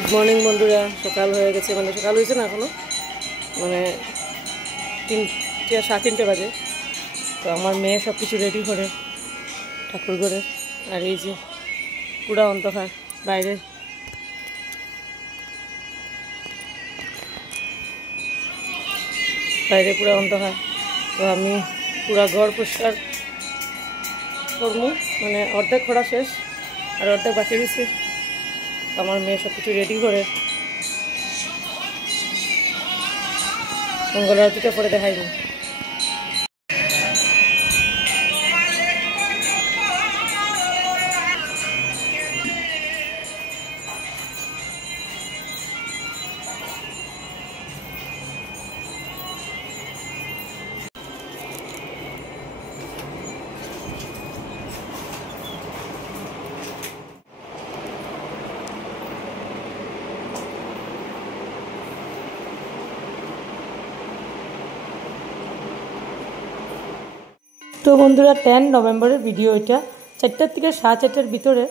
Good morning বন্ধুরা, সকাল হয়ে গেছে, মানে সকাল হয়েছে না এখনো, মানে 3টে 3:30 বাজে। তো আমার মেয়ে সব কিছু রেডি করে ঠাকুর ঘরে, আর এই যে পুরা অন্ধকার বাইরে, বাইরে পুরা অন্ধকার। তো আমি পুরা ঘর পরিষ্কার করবো, মানে অর্ধেক করা শেষ আর অর্ধেক বাকি রয়েছে। আমার মেয়ে সব কিছু রেডি করে মঙ্গল আরতিটা পরে দেখাইনি। তো বন্ধুরা, 10 নভেম্বরের ভিডিও এটা, 4টা থেকে 4:30 ভিতরে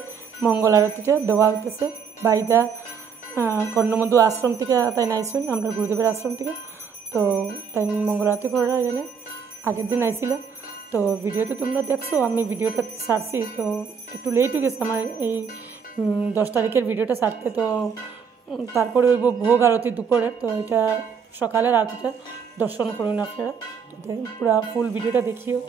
মঙ্গল আরতিটা দেওয়া হইতেছে। বাইদা কর্ণমধু আশ্রম থেকে তাই নাইছেন, আমরা গুরুদেবের আশ্রম থেকে। তো তাই মঙ্গল আরতি করা এখানে আগের দিন আইছিল। তো ভিডিওতে তোমরা দেখছো, আমি ভিডিওটা ছাড়ছি, তো একটু লেট হয়ে গেছে আমার এই 10 তারিখের ভিডিওটা ছাড়তে। তো তারপরে ওই ভোগ আরতি দুপুরের, তো এটা সকালের আরতিটা দর্শন করুন আপনারা, পুরো ফুল ভিডিওটা দেখিও।